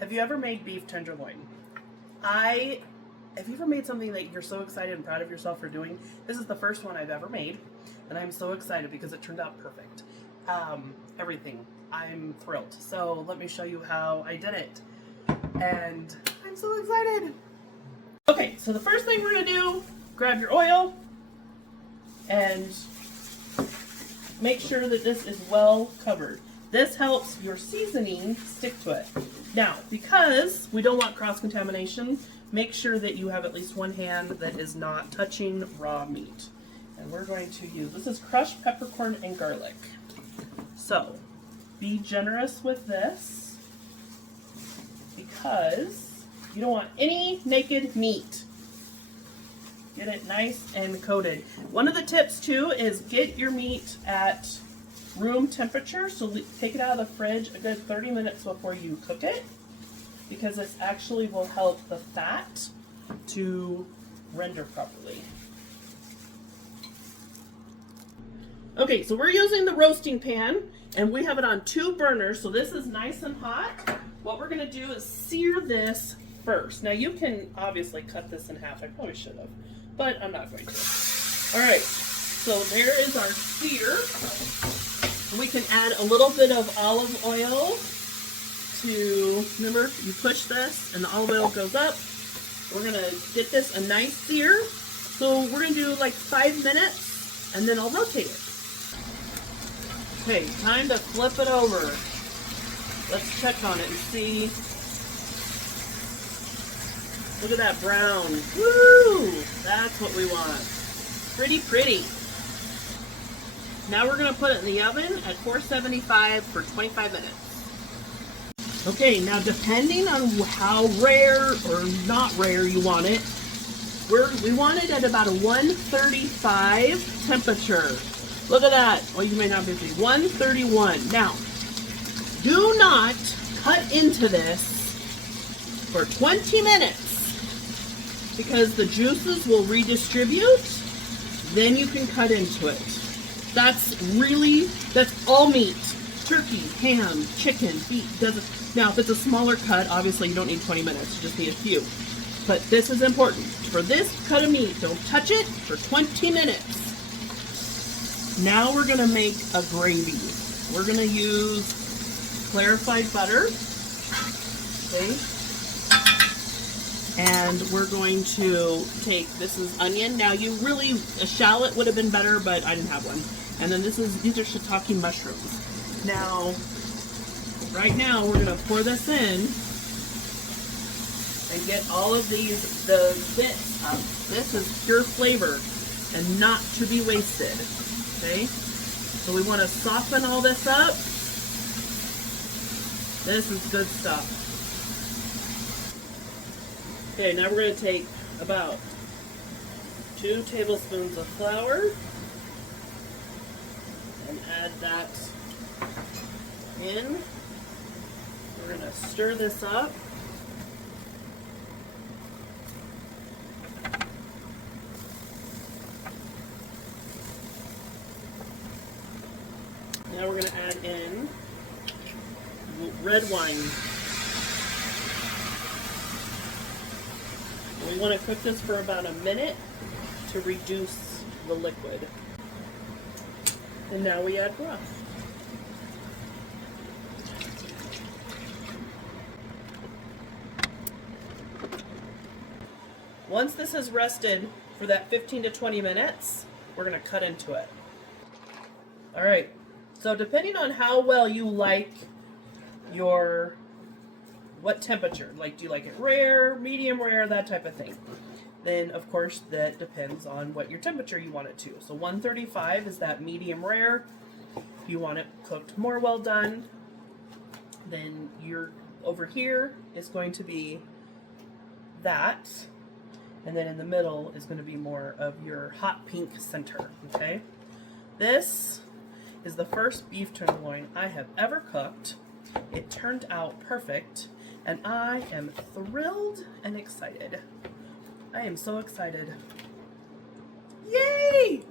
Have you ever made beef tenderloin? Have you ever made something that you're so excited and proud of yourself for doing? This is the first one I've ever made, and I'm so excited because it turned out perfect. Everything. I'm thrilled. So let me show you how I did it. And I'm so excited. Okay, so the first thing we're gonna do, grab your oil and make sure that this is well covered. This helps your seasoning stick to it. Now, because we don't want cross-contamination, make sure that you have at least one hand that is not touching raw meat. And we're going to use, this is crushed peppercorn and garlic. So, be generous with this because you don't want any naked meat. Get it nice and coated. One of the tips too is get your meat at room temperature. So take it out of the fridge a good 30 minutes before you cook it, because this actually will help the fat to render properly. Okay, so we're using the roasting pan and we have it on 2 burners. So this is nice and hot. What we're gonna do is sear this first. Now you can obviously cut this in half. I probably should have, but I'm not going to. All right, so there is our sear. We can add a little bit of olive oil to, remember, you push this and the olive oil goes up. We're gonna get this a nice sear. So we're gonna do like 5 minutes and then I'll rotate it. Okay, time to flip it over. Let's check on it and see. Look at that brown. Woo! That's what we want. Pretty, pretty. Now we're going to put it in the oven at 475 for 25 minutes. Okay, now depending on how rare or not rare you want it, we want it at about a 135 temperature. Look at that. Well, you may not be see. 131. Now, do not cut into this for 20 minutes because the juices will redistribute. Then you can cut into it. That's all meat. Turkey, ham, chicken, beef. Now, if it's a smaller cut, obviously you don't need 20 minutes. You just need a few. But this is important. For this cut of meat, don't touch it for 20 minutes. Now we're going to make a gravy. We're going to use clarified butter. Okay. And we're going to take, this is onion. Now a shallot would have been better, but I didn't have one. And then these are shiitake mushrooms. Now, right now we're going to pour this in and get all of the bits up. This is pure flavor and not to be wasted. Okay? So we want to soften all this up. This is good stuff. Okay, now we're going to take about 2 tablespoons of flour and add that in. We're going to stir this up. Now we're going to add in red wine. We want to cook this for about a minute to reduce the liquid. And now we add broth. Once this has rested for that 15 to 20 minutes, we're going to cut into it. All right, so depending on how well you like what temperature, like do you like it rare, medium rare, that type of thing, then of course that depends on what your temperature you want it to. So 135 is that medium rare. If you want it cooked more well done, then over here is going to be that, and then in the middle is going to be more of your hot pink center. Okay, this is the first beef tenderloin I have ever cooked. It turned out perfect, and I am thrilled and excited. I am so excited. Yay!